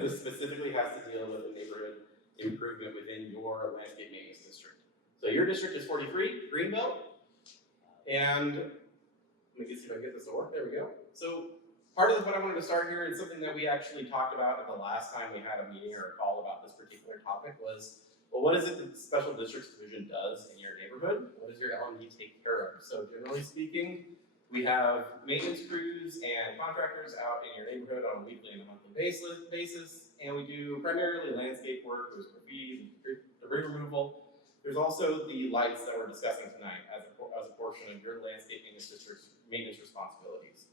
This specifically has to deal with the neighborhood improvement within your landscape maintenance district. So your district is 43, Greenbelt, and let me see if I can get this to work. There we go. So part of what I wanted to start here is something that we actually talked about at the last time we had a meeting or a call about this particular topic was, well, what is it that the Special Districts Division does in your neighborhood? What does your LMD take care of? So generally speaking, we have maintenance crews and contractors out in your neighborhood on a weekly and a monthly basis, and we do primarily landscape work, there's graffiti, debris removal. There's also the lights that we're discussing tonight as a portion of your landscape district's maintenance responsibilities.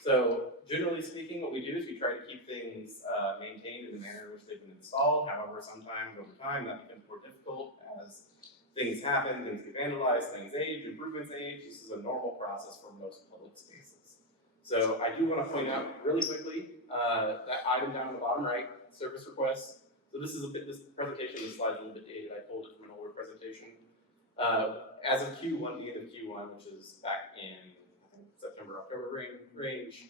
So generally speaking, what we do is we try to keep things maintained in the manner in which they've been installed. However, sometimes over time that becomes more difficult as things happen, things get vandalized, things age, improvements age. This is a normal process for most public spaces. So I do want to point out really quickly that item down in the bottom right, service requests. So this presentation, this slide's a little bit dated. I pulled it from an older presentation. As of Q1, the end of Q1, which is back in September, October range,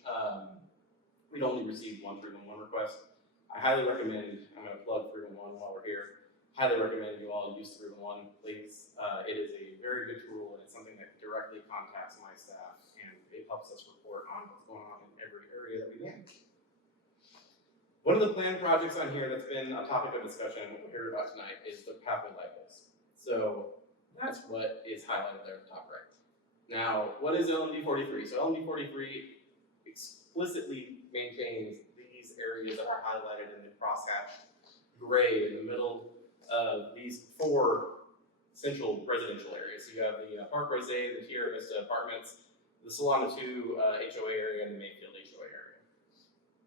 we'd only received one 311 request. I highly recommend, I'm going to plug 311 while we're here, highly recommend you all use 311, please. It is a very good tool, and it's something that directly contacts my staff, and it helps us report on what's going on in every area that we manage. One of the planned projects on here that's been a topic of discussion, what we'll hear about tonight, is the pathway light post. So that's what is highlighted there at the top right. Now, what is LMD 43? So LMD 43 explicitly maintains these areas that are highlighted in the crosshatched gray in the middle of these 4 central residential areas. So you have the Park Rose, the Tierra Vista apartments, the Solana 2 HOA area, and the Mayfield HOA area.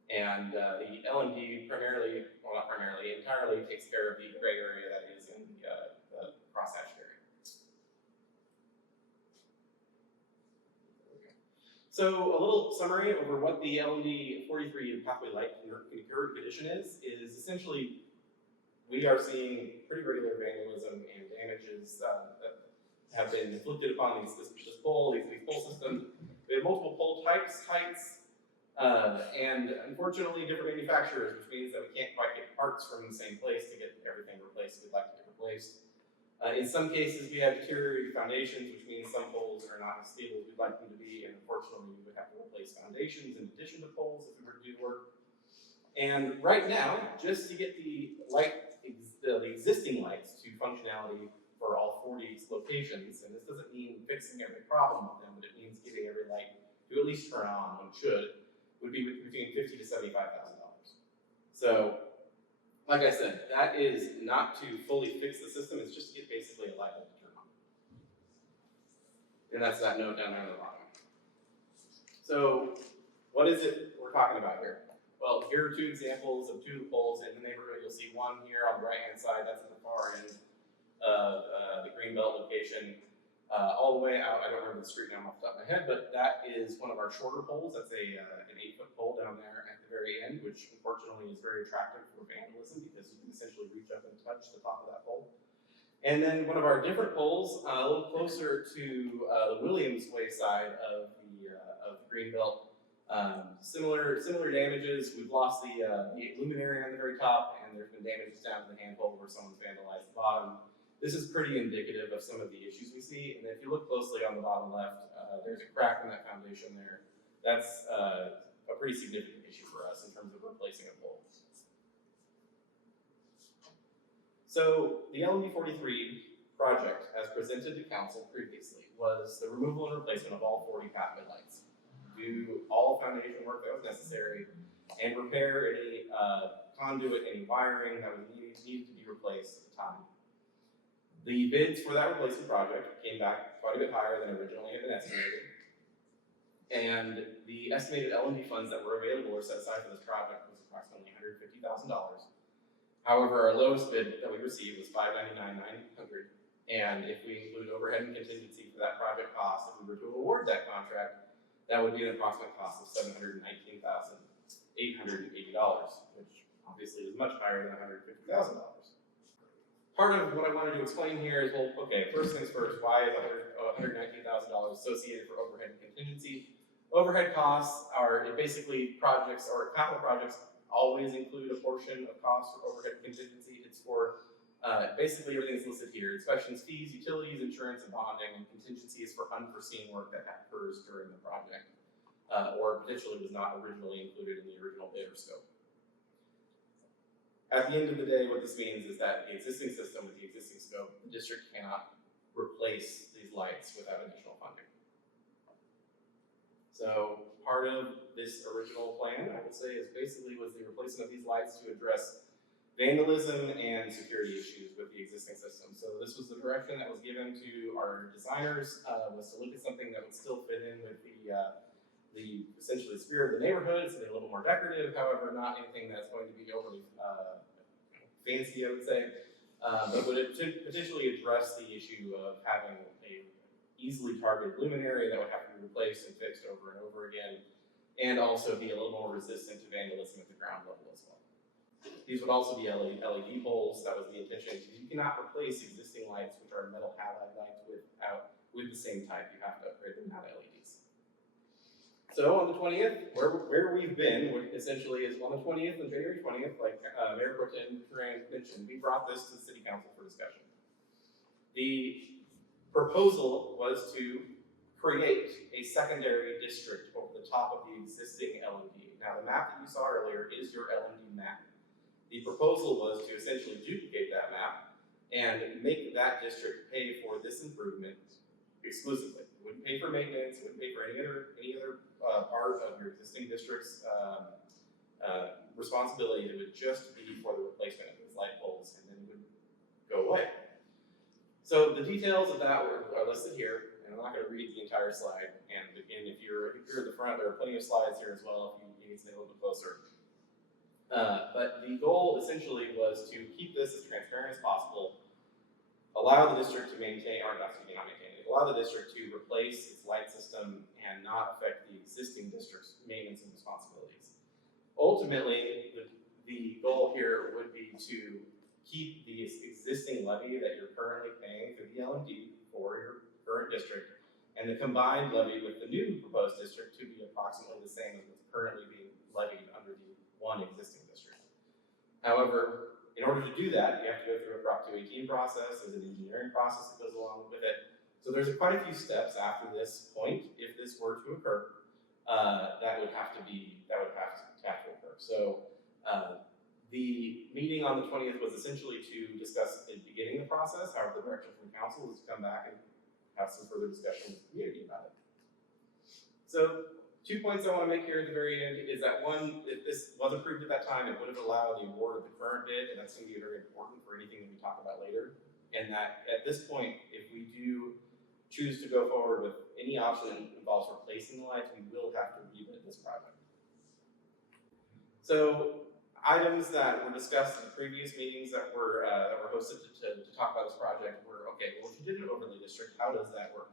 And the LMD primarily, well not primarily, entirely takes care of the gray area that is in the crosshatched area. So a little summary over what the LMD 43 pathway light current condition is essentially we are seeing pretty regular vandalism and damages that have been inflicted upon this pole, these pole systems. We have multiple pole heights, and unfortunately different manufacturers, which means that we can't quite get parts from the same place to get everything replaced we'd like to get replaced. In some cases, we have deteriorated foundations, which means some poles are not as stable as we'd like them to be, and unfortunately, we would have to replace foundations in addition to poles if we were to do work. And right now, just to get the existing lights to functionality for all 40 locations, and this doesn't mean fixing every problem with them, but it means getting every light to at least turn on when it should, would be between $50,000 to $75,000. So, like I said, that is not to fully fix the system, it's just to get basically a light bulb to turn on. And that's that note down there on the bottom. So, what is it we're talking about here? Well, here are 2 examples of 2 poles in the neighborhood. You'll see one here on the right-hand side, that's at the far end of the Greenbelt location. All the way out, I don't remember the street name off the top of my head, but that is one of our shorter poles. That's an 8-foot pole down there at the very end, which unfortunately is very attractive for vandalism because you can essentially reach up and touch the top of that pole. And then one of our different poles, a little closer to the Williams Way side of the Greenbelt. Similar damages. We've lost the luminary on the very top, and there's been damages down to the handhold where someone's vandalized the bottom. This is pretty indicative of some of the issues we see, and if you look closely on the bottom left, there's a crack in that foundation there. That's a pretty significant issue for us in terms of replacing a pole. So the LMD 43 project, as presented to council previously, was the removal and replacement of all 40 pathway lights. Do all foundation work that was necessary, and repair any conduit, any wiring that was needed to be replaced at the time. The bids for that replacement project came back quite a bit higher than originally had been estimated. And the estimated LMD funds that were available or set aside for this project was approximately $150,000. However, our lowest bid that we received was $599,900. And if we include overhead and contingency for that project cost, if we were to award that contract, that would be an approximate cost of $719,880, which obviously is much higher than $150,000. Part of what I wanted to explain here is, well, okay, first things first, why is $119,000 associated for overhead and contingency? Overhead costs are basically projects or capital projects always include a portion of cost for overhead contingency. It's for basically everything that's listed here: inspections, fees, utilities, insurance, and bonding. And contingency is for unforeseen work that occurs during the project, or potentially was not originally included in the original bid or scope. At the end of the day, what this means is that the existing system with the existing scope, the district cannot replace these lights without additional funding. So part of this original plan, I would say, is basically was the replacement of these lights to address vandalism and security issues with the existing system. So this was the direction that was given to our designers, was to look at something that would still fit in with the essentially spirit of the neighborhood, something a little more decorative, however, not anything that's going to be overly fancy, I would say, but would it potentially address the issue of having a easily targeted luminary that would have to be replaced and fixed over and over again, and also be a little more resistant to vandalism at the ground level as well. These would also be LED bulbs. That was the intention. You cannot replace existing lights, which are metal halide lights, with the same type. You have to upgrade them now to LEDs. So on the 20th, where we've been, essentially is on the 20th and January 20th, like Mayor Pro Tem Duran mentioned, we brought this to the City Council for discussion. The proposal was to create a secondary district over the top of the existing LMD. Now, the map that you saw earlier is your LMD map. The proposal was to essentially duplicate that map and make that district pay for this improvement exclusively. It wouldn't pay for maintenance, it wouldn't pay for any other part of your existing district's responsibility. It would just be for the replacement of those light poles, and then it would go away. So the details of that are listed here, and I'm not going to read the entire slide. And again, if you're at the front, there are plenty of slides here as well if you need to stay a little bit closer. But the goal essentially was to keep this as transparent as possible, allow the district to maintain, or not maintain it, allow the district to replace its light system and not affect the existing district's maintenance and responsibilities. Ultimately, the goal here would be to keep the existing levy that you're currently paying through the LMD for your current district, and the combined levy with the new proposed district to be approximately the same as what's currently being levied under the one existing district. However, in order to do that, you have to go through a Prop 218 process. There's an engineering process that goes along with it. So there's quite a few steps after this point, if this were to occur, that would have to occur. So the meeting on the 20th was essentially to discuss beginning the process. However, the direction from council is to come back and have some further discussion with the community about it. So 2 points I want to make here at the very end is that one, if this was approved at that time, it would have allowed the award of the current bid, and that's going to be very important for anything that we talk about later. And that at this point, if we do choose to go forward with any option that involves replacing the lights, we will have to rebid this project. So items that were discussed in the previous meetings that were hosted to talk about this project were, okay, well, if you did an overlay district, how does that work?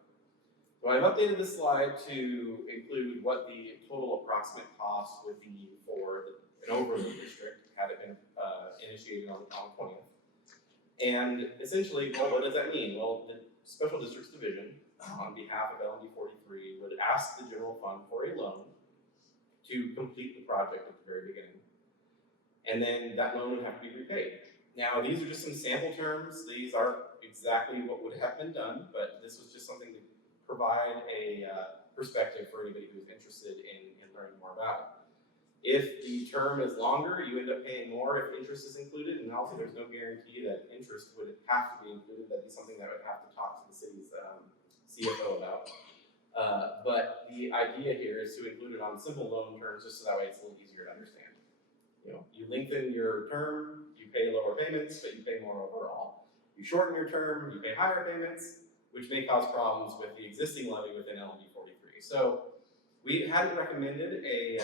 So I've updated this slide to include what the total approximate cost would be for an overlay district had it been initiated on the 20th. And essentially, well, what does that mean? Well, the Special Districts Division, on behalf of LMD 43, would ask the general fund for a loan to complete the project at the very beginning. And then that loan would have to be repaid. Now, these are just some sample terms. These aren't exactly what would have been done, but this was just something to provide a perspective for anybody who's interested in learning more about it. If the term is longer, you end up paying more if interest is included, and also there's no guarantee that interest would have to be included. That'd be something that I would have to talk to the city's CFO about. But the idea here is to include it on simple loan terms, just so that way it's a little easier to understand. You know, you lengthen your term, you pay lower payments, but you pay more overall. You shorten your term, you pay higher payments, which may cause problems with the existing levy within LMD 43. So we hadn't recommended a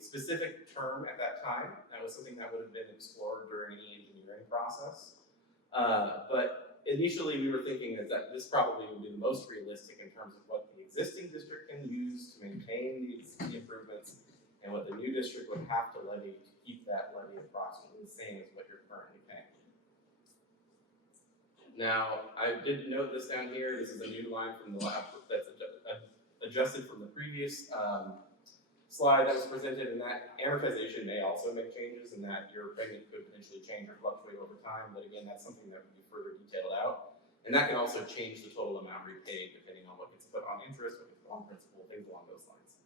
specific term at that time. That was something that would have been explored during any engineering process. But initially we were thinking that this probably would be the most realistic in terms of what the existing district can use to maintain these improvements, and what the new district would have to levy to keep that levy approximately the same as what you're currently paying. Now, I did note this down here. This is a new line from the last that's adjusted from the previous slide that was presented, and that amortization may also make changes, and that your payment could potentially change or fluctuate over time, but again, that's something that would be further detailed out. And that can also change the total amount repaid depending on what gets put on interest, what gets put on principal, things along those lines.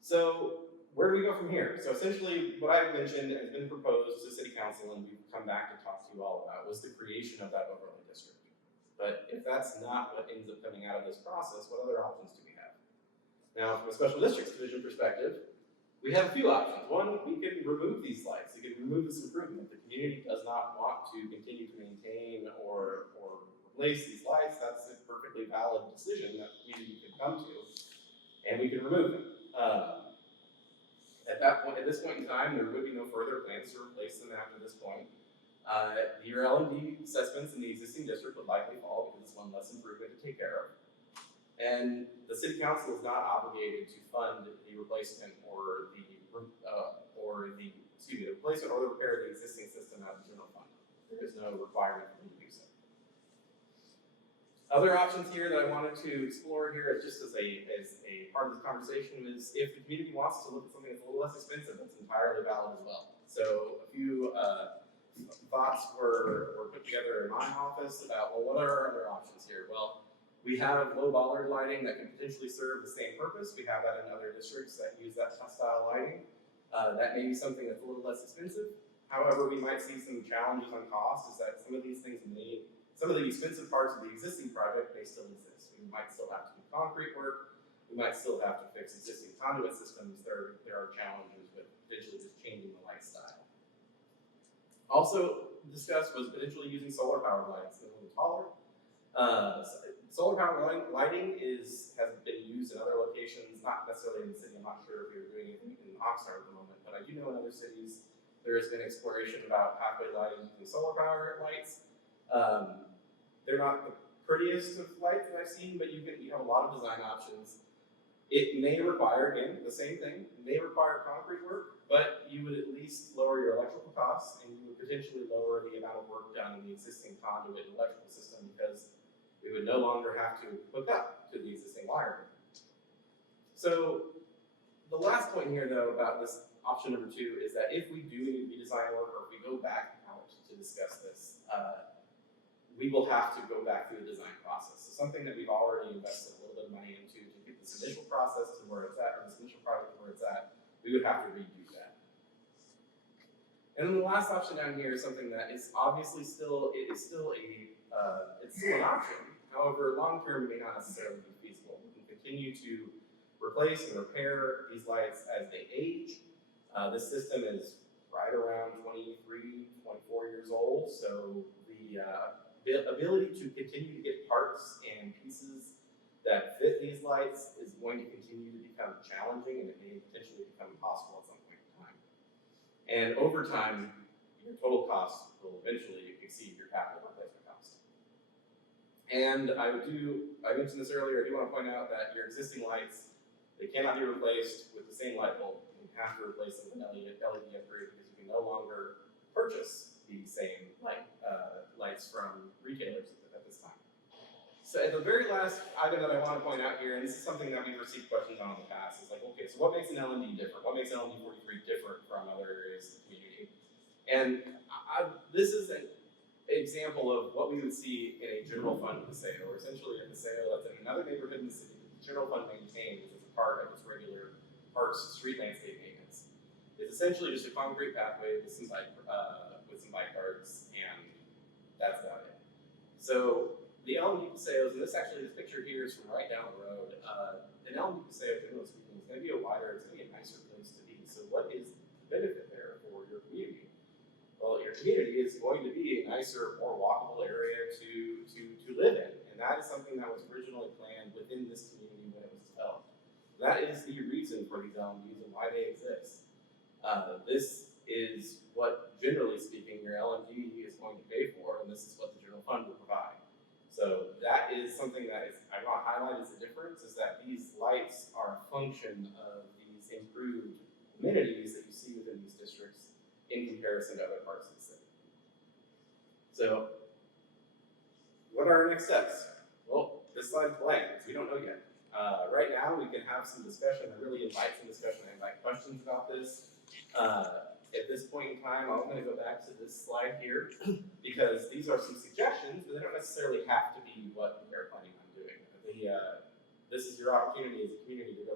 So where do we go from here? So essentially what I've mentioned has been proposed to City Council, and we've come back to talk to you all about, was the creation of that overlay district. But if that's not what ends up coming out of this process, what other options do we have? Now, from a special districts division perspective, we have a few options. One, we can remove these lights. We can remove this improvement. If the community does not want to continue to maintain or replace these lights, that's a perfectly valid decision that the community can come to, and we can remove them. At this point in time, there would be no further plans to replace them after this point. Your LMD assessments in the existing district would likely fall because it's one less improvement to take care of. And the City Council is not obligated to fund the replacement or the replacement or the repair of the existing system out of the general fund. There is no requirement for them to do so. Other options here that I wanted to explore here, just as a part of this conversation, is if the community wants to look at something that's a little less expensive, that's entirely valid as well. So a few thoughts were put together in my office about, well, what are our other options here? Well, we have low bollard lighting that can potentially serve the same purpose. We have that in other districts that use that style lighting. That may be something that's a little less expensive. However, we might see some challenges on cost, is that some of these things some of the expensive parts of the existing project may still exist. We might still have to do concrete work. We might still have to fix existing conduit systems. There are challenges with potentially just changing the light style. Also discussed was potentially using solar powered lights that are a little taller. Solar powered lighting has been used in other locations, not necessarily in the city. I'm not sure if you're doing anything in Oxnard at the moment, but I do know in other cities there has been exploration about pathway lighting using solar power lights. They're not the prettiest of lights that I've seen, but you have a lot of design options. It may require, again, the same thing, it may require concrete work, but you would at least lower your electrical costs, and you would potentially lower the amount of work done in the existing conduit and electrical system, because we would no longer have to hook up to the existing wiring. So the last point here, though, about this option number 2 is that if we do need redesign work, or if we go back out to discuss this, we will have to go back through the design process. So something that we've already invested a little bit of money into to get this initial process to where it's at, or this initial project to where it's at, we would have to redo that. And then the last option down here is something that is obviously still an option. However, long term may not necessarily be feasible. We can continue to replace and repair these lights as they age. This system is right around 23, 24 years old, so the ability to continue to get parts and pieces that fit these lights is going to continue to become challenging, and it may potentially become impossible at some point in time. And over time, your total cost will eventually exceed your capital replacement cost. And I mentioned this earlier, I do want to point out that your existing lights, they cannot be replaced with the same light bulb. You have to replace them with an LED upgrade, because you can no longer purchase the same lights from retailers at this time. So the very last item that I want to point out here, and this is something that we've received questions on in the past, is like, okay, so what makes an LMD different? What makes LMD 43 different from other areas of the community? And this is an example of what we would see in a general fund paseo, or essentially a paseo that's in another neighborhood in the city that the general fund maintains as a part of its regular parks street landscape maintenance. It's essentially just a concrete pathway with some bike guards, and that's about it. So the LMD paseos, and this picture here is from right down the road. An LMD paseo, generally speaking, is going to be it's going to be a nicer place to be. So what is the benefit there for your community? Well, your community is going to be a nicer, more walkable area to live in, and that is something that was originally planned within this community when it was developed. That is the reason for these LMDs and why they exist. This is what, generally speaking, your LMD is going to pay for, and this is what the general fund will provide. So that is something that I want to highlight as a difference, is that these lights are a function of these improved amenities that you see within these districts in comparison to other parts of the city. So, what are our next steps? Well, this slide's blank, because we don't know yet. Right now, we can have some discussion. I really invite some discussion. I invite questions about this. At this point in time, I'm going to go back to this slide here because these are some suggestions, but they don't necessarily have to be what they're planning on doing. This is your opportunity as a community to go